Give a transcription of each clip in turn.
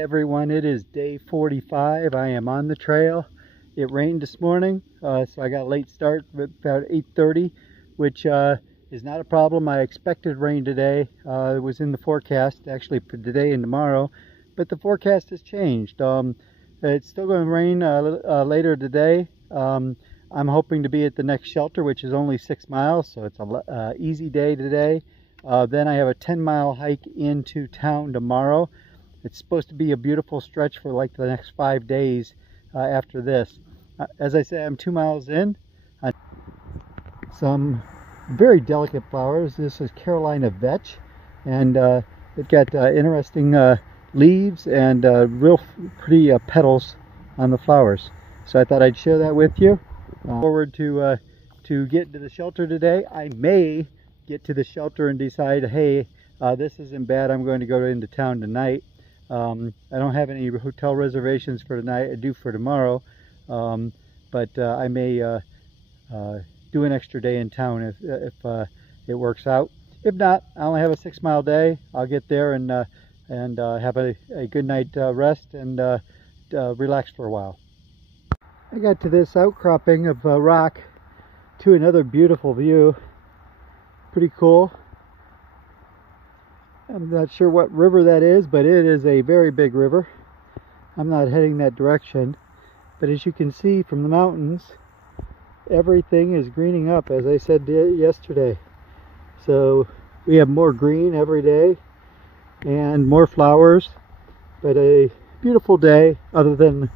everyone, it is day 45. I am on the trail. It rained this morning, so I got a late start about 8:30, which is not a problem. I expected rain today. It was in the forecast actually for today and tomorrow, but the forecast has changed. It's still going to rain later today. I'm hoping to be at the next shelter, which is only 6 miles, so it's an easy day today. Then I have a 10-mile hike into town tomorrow. It's supposed to be a beautiful stretch for like the next 5 days after this. As I say, I'm 2 miles in. Some very delicate flowers. This is Carolina Vetch, and it got interesting leaves and real pretty petals on the flowers. So I thought I'd share that with you. Forward to get to the shelter today. I may get to the shelter and decide, hey, this isn't bad, I'm going to go into town tonight. I don't have any hotel reservations for tonight. I do for tomorrow, but I may do an extra day in town if it works out. If not, I only have a 6-mile day. I'll get there and have a good night rest and relax for a while. I got to this outcropping of rock to another beautiful view. Pretty cool. I'm not sure what river that is, but it is a very big river. I'm not heading that direction, but as you can see from the mountains, everything is greening up, as I said yesterday. So we have more green every day and more flowers, but a beautiful day other than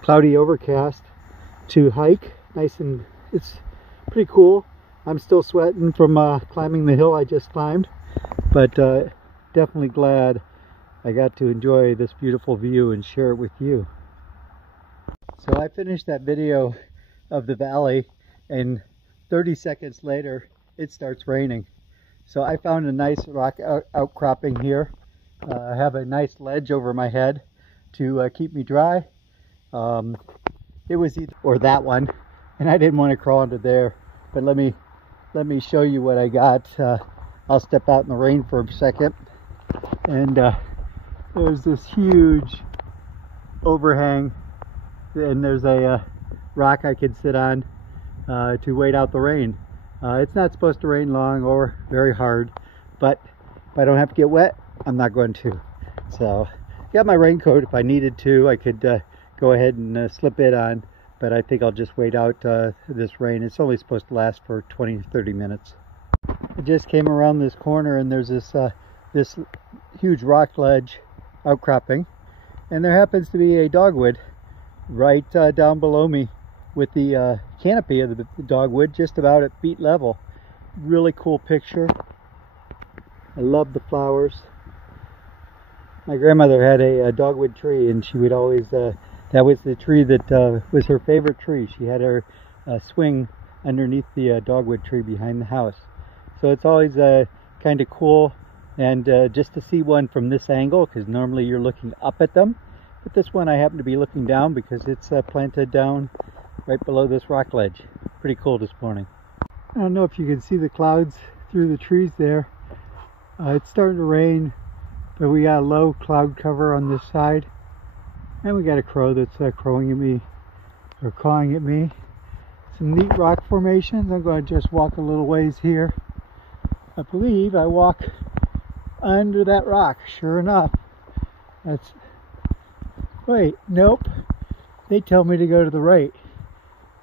cloudy overcast to hike. Nice, and it's pretty cool. I'm still sweating from climbing the hill I just climbed, but definitely glad I got to enjoy this beautiful view and share it with you. So I finished that video of the valley, and 30 seconds later it starts raining. So I found a nice rock outcropping here. I have a nice ledge over my head to keep me dry. It was either or that one, and I didn't want to crawl under there, but let me show you what I got. I'll step out in the rain for a second, and there's this huge overhang, and there's a rock I could sit on to wait out the rain. It's not supposed to rain long or very hard, but if I don't have to get wet, I'm not going to. So I got my raincoat. If I needed to, I could go ahead and slip it on, but I think I'll just wait out this rain. It's only supposed to last for 20-30 minutes. I just came around this corner, and there's this huge rock ledge outcropping, and there happens to be a dogwood right down below me with the canopy of the dogwood just about at feet level. Really cool picture. I love the flowers. My grandmother had a dogwood tree, and she would always that was the tree that was her favorite tree. She had her swing underneath the dogwood tree behind the house. So it's always kind of cool, and just to see one from this angle, because normally you're looking up at them, but this one I happen to be looking down because it's planted down right below this rock ledge. Pretty cool this morning. I don't know if you can see the clouds through the trees there. It's starting to rain, but we got a low cloud cover on this side, and we got a crow that's crowing at me, or cawing at me. Some neat rock formations. I'm going to just walk a little ways here. I believe I walk under that rock. Sure enough, that's, wait, nope, they tell me to go to the right,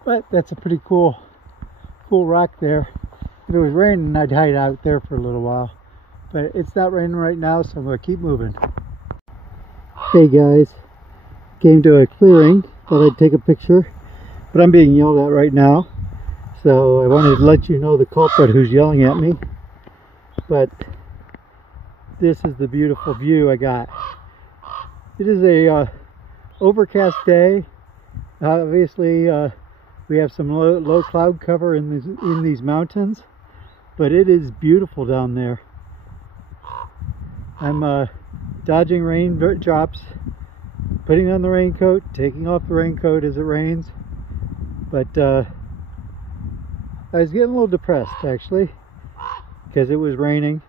but that's a pretty cool rock there. If it was raining, I'd hide out there for a little while, but it's not raining right now, so I'm going to keep moving. Hey guys, came to a clearing, thought I'd take a picture, but I'm being yelled at right now, so I wanted to let you know the culprit who's yelling at me. But this is the beautiful view I got. It is a overcast day. Obviously we have some low cloud cover in these mountains, but it is beautiful down there. I'm dodging rain drops, putting on the raincoat, taking off the raincoat as it rains, but I was getting a little depressed actually, because it was raining,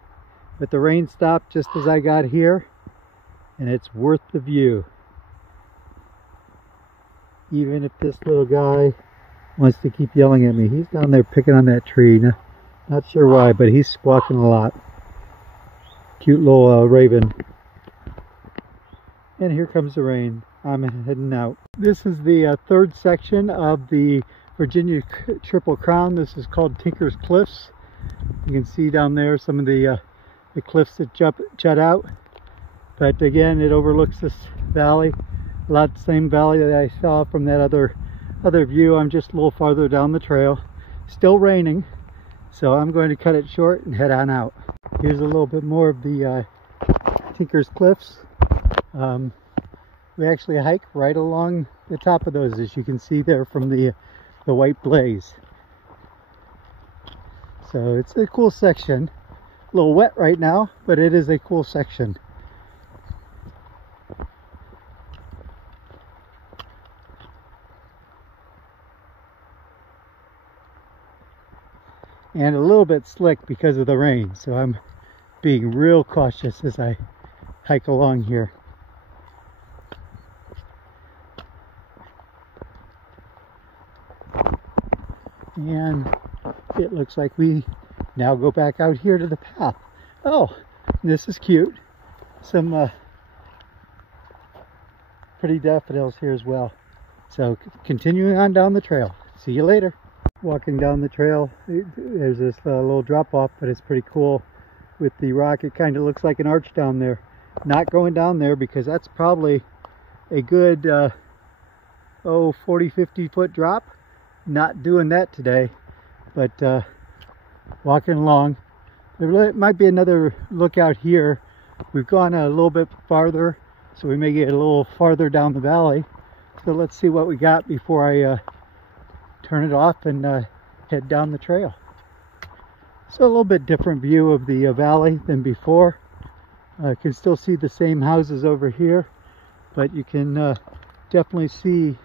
but the rain stopped just as I got here, and it's worth the view. Even if this little guy wants to keep yelling at me. He's down there picking on that tree. Not sure why, but he's squawking a lot. Cute little raven. And here comes the rain. I'm heading out. This is the third section of the Virginia Triple Crown. This is called Tinker's Cliffs. You can see down there some of the cliffs that jut out. But again, it overlooks this valley. A lot the same valley that I saw from that other view. I'm just a little farther down the trail. Still raining, so I'm going to cut it short and head on out. Here's a little bit more of the Tinker's Cliffs. We actually hike right along the top of those, as you can see there from the white blaze. So it's a cool section. A little wet right now, but it is a cool section. And a little bit slick because of the rain, so I'm being real cautious as I hike along here. And it looks like we now go back out here to the path. Oh, this is cute. Some pretty daffodils here as well. So continuing on down the trail. See you later. Walking down the trail, there's this little drop off, but it's pretty cool with the rock. It kind of looks like an arch down there. Not going down there because that's probably a good 40-50 foot drop. Not doing that today, but walking along. There might be another lookout here. We've gone a little bit farther, so we may get a little farther down the valley. So let's see what we got before I turn it off and head down the trail. So a little bit different view of the valley than before. You can still see the same houses over here, but you can definitely see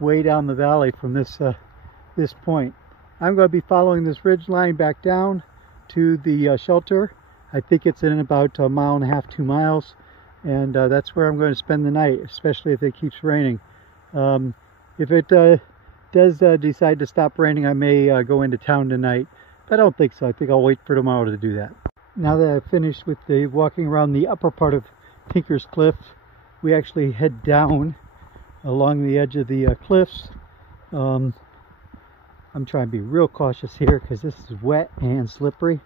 way down the valley from this point. I'm going to be following this ridge line back down to the shelter. I think it's in about 1.5 miles, 2 miles, and that's where I'm going to spend the night, especially if it keeps raining. If it does decide to stop raining, I may go into town tonight, but I don't think so. I think I'll wait for tomorrow to do that. Now that I've finished with the walking around the upper part of Tinker's Cliff, we actually head down along the edge of the cliffs. I'm trying to be real cautious here because this is wet and slippery,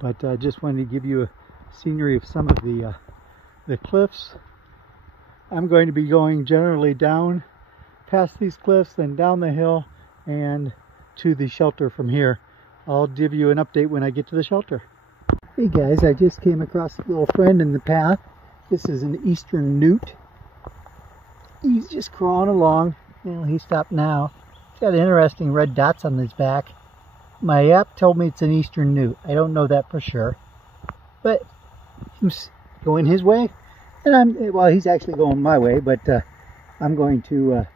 but I just wanted to give you a scenery of some of the cliffs. I'm going to be going generally down past these cliffs, then down the hill and to the shelter from here. I'll give you an update when I get to the shelter. Hey guys, I just came across a little friend in the path. This is an eastern newt. He's just crawling along. Well, he stopped now. He's got interesting red dots on his back. My app told me it's an eastern newt. I don't know that for sure, but he's going his way, and he's actually going my way, but I'm going to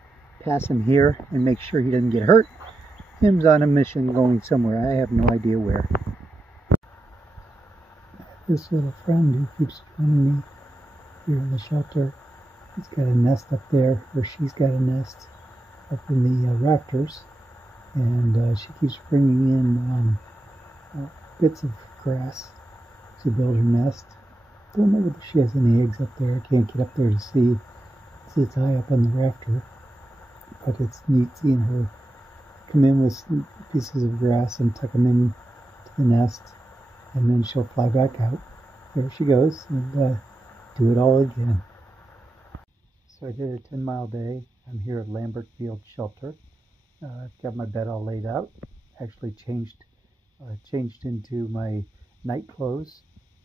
pass him here and make sure he doesn't get hurt. Him's on a mission going somewhere. I have no idea where. This little friend who keeps joining me here in the shelter, he's got a nest up there, or she's got a nest up in the rafters, and she keeps bringing in bits of grass to build her nest. Don't know whether she has any eggs up there. I can't get up there to see. It's high up on the rafter, but it's neat seeing her come in with some pieces of grass and tuck them in to the nest, and then she'll fly back out. There she goes, and do it all again. So I did a 10-mile day. I'm here at Lambert Field Shelter. I've got my bed all laid out. Actually changed into my night clothes,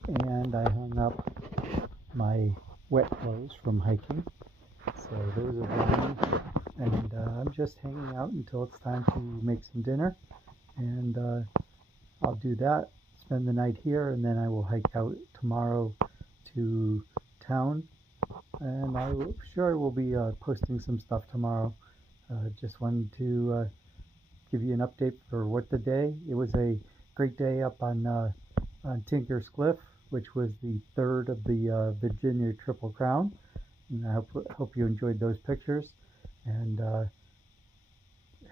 and I hung up my wet clothes from hiking. So those are done, and I'm just hanging out until it's time to make some dinner, and I'll do that, spend the night here, and then I will hike out tomorrow to town, and I'm sure I will be posting some stuff tomorrow. Just wanted to give you an update for what the day. It was a great day up on Tinker's Cliff. which was the third of the Virginia Triple Crown. And I hope you enjoyed those pictures, and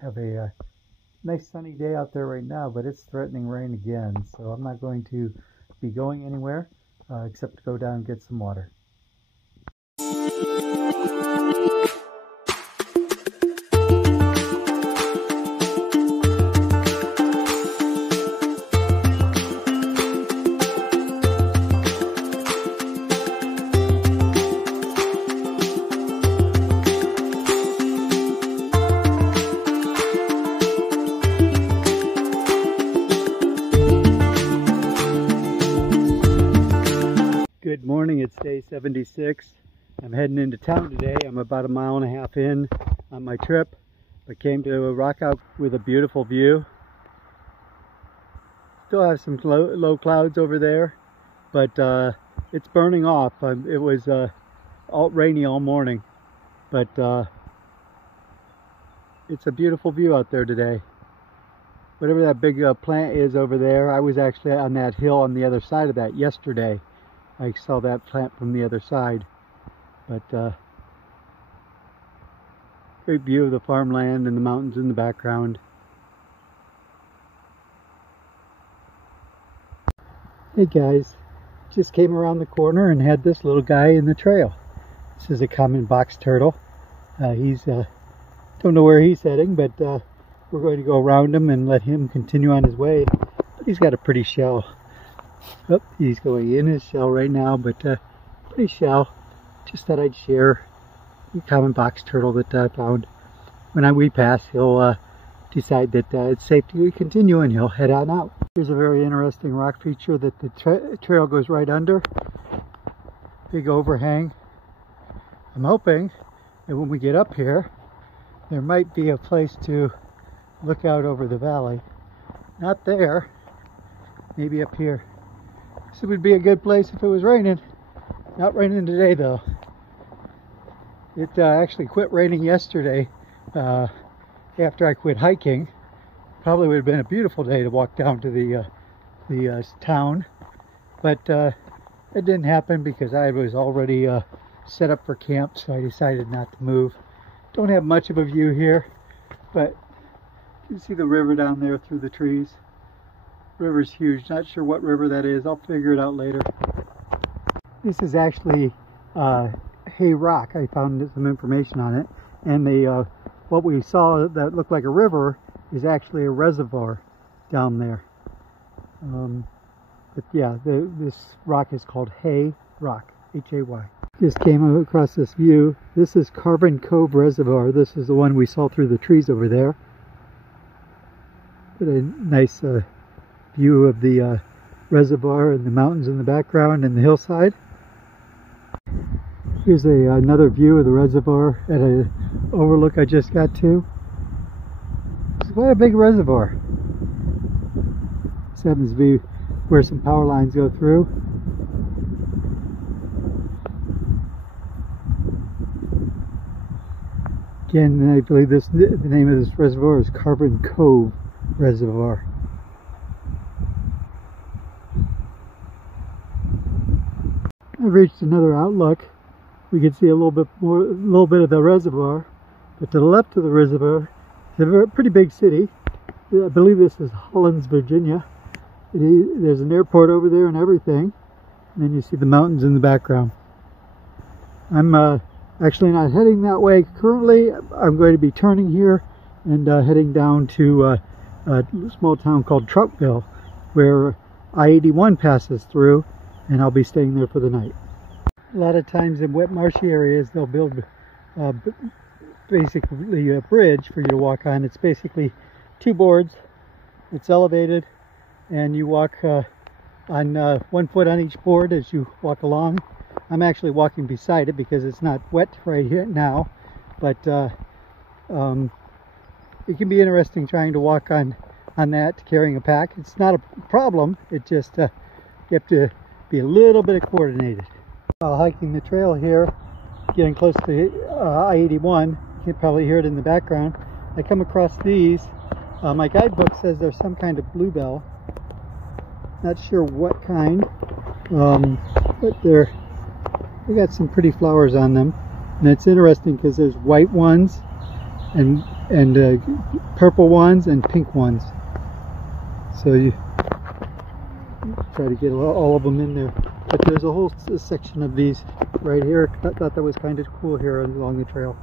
have a nice sunny day out there right now, but it's threatening rain again, so I'm not going to be going anywhere except to go down and get some water. Good morning, it's day 76. I'm heading into town today. I'm about 1.5 miles in on my trip, but came to a rock out with a beautiful view. Still have some low clouds over there, but it's burning off. It was rainy all morning, but it's a beautiful view out there today. Whatever that big plant is over there, I was actually on that hill on the other side of that yesterday. I saw that plant from the other side, but great view of the farmland and the mountains in the background. Hey guys, just came around the corner and had this little guy in the trail. This is a common box turtle. He's don't know where he's heading, but we're going to go around him and let him continue on his way. But he's got a pretty shell. Oh, he's going in his shell right now, but pretty shell. Just thought I'd share the common box turtle that I found. When we pass, he'll decide that it's safe to continue and he'll head on out. Here's a very interesting rock feature that the trail goes right under. Big overhang. I'm hoping that when we get up here, there might be a place to look out over the valley. Not there, maybe up here. This would be a good place if it was raining. Not raining today though. It actually quit raining yesterday after I quit hiking. Probably would have been a beautiful day to walk down to the town, but it didn't happen because I was already set up for camp, so I decided not to move. Don't have much of a view here, but you can see the river down there through the trees. River's huge. Not sure what river that is. I'll figure it out later. This is actually hay rock. I found some information on it, and what we saw that looked like a river is actually a reservoir down there. But yeah, this rock is called Hay Rock, H-A-Y. Just came across this view. This is Carbon Cove Reservoir. This is the one we saw through the trees over there. But a nice view of the reservoir and the mountains in the background and the hillside. Here's another view of the reservoir at an overlook I just got to. It's quite a big reservoir. This happens to be where some power lines go through. Again, I believe the name of this reservoir is Carbon Cove Reservoir. I've reached another outlook. We can see a little bit of the reservoir, but to the left of the reservoir is a pretty big city. I believe this is Hollins, Virginia. There's an airport over there and everything, and then you see the mountains in the background. I'm actually not heading that way currently. I'm going to be turning here and heading down to a small town called Troutville, where I-81 passes through, and I'll be staying there for the night. A lot of times in wet marshy areas they'll build basically a bridge for you to walk on. It's basically two boards, it's elevated, and you walk on 1 foot on each board as you walk along. I'm actually walking beside it because it's not wet right here now, but it can be interesting trying to walk on that carrying a pack. It's not a problem, it just you have to be a little bit coordinated. While hiking the trail here, getting close to I-81, you can probably hear it in the background, I come across these. My guidebook says there's some kind of bluebell. Not sure what kind. But they got some pretty flowers on them, and it's interesting because there's white ones and purple ones and pink ones. So you try to get all of them in there. But there's a whole section of these right here. I thought that was kind of cool here along the trail.